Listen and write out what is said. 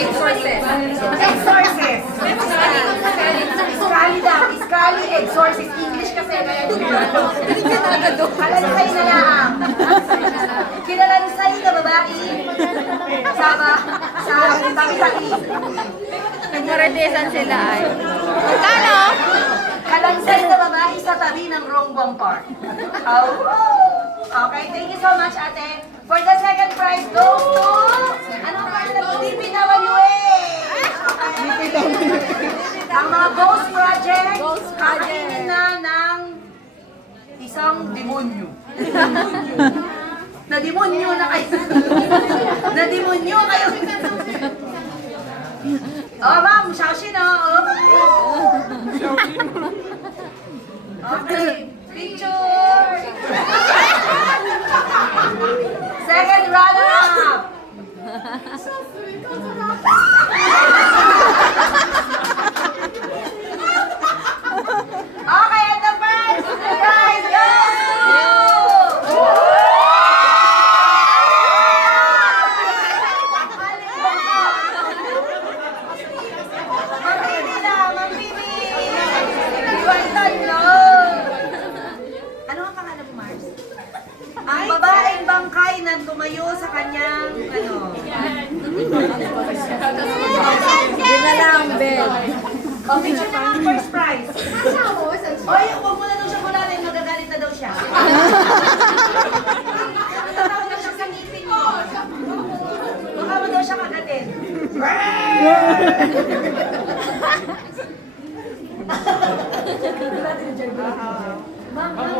Exorcist. Exorcist. Iskali daw. Iskali, exorcist. English kasi. Kalansay na lang. Kinalansay na babae. Sa tabi-tabi. Nagmaritesan sila ay. Magkano? Kalansay na babae sa tabi ng Rongbang Park. Oh. Okay, thank you so much, ate. For the second prize, goes to... Anong prize na? DPWH! Okay. Ang mga Ghost Project, kakainin na ng isang demonyo. Na-demonyo na kayo. Na-demonyo kayo. Oh, ma'am, Shaoxin, oh. Okay, picture. Second runner-up. Okay, and the first prize goes to... Mamili na, mamili. Iwantan no. Ano ang pangalan mo, Mars? Ang babaeng bangkay na tumayo sa kanyang, ano? Dinalang bed. O, picture na ang first prize. Oy, huwag mo na daw siya kulalin, magagalit na daw siya. Natatawag na siya sa ngipin mo. Baka mo daw siya kagatin. Ma'am, ma'am,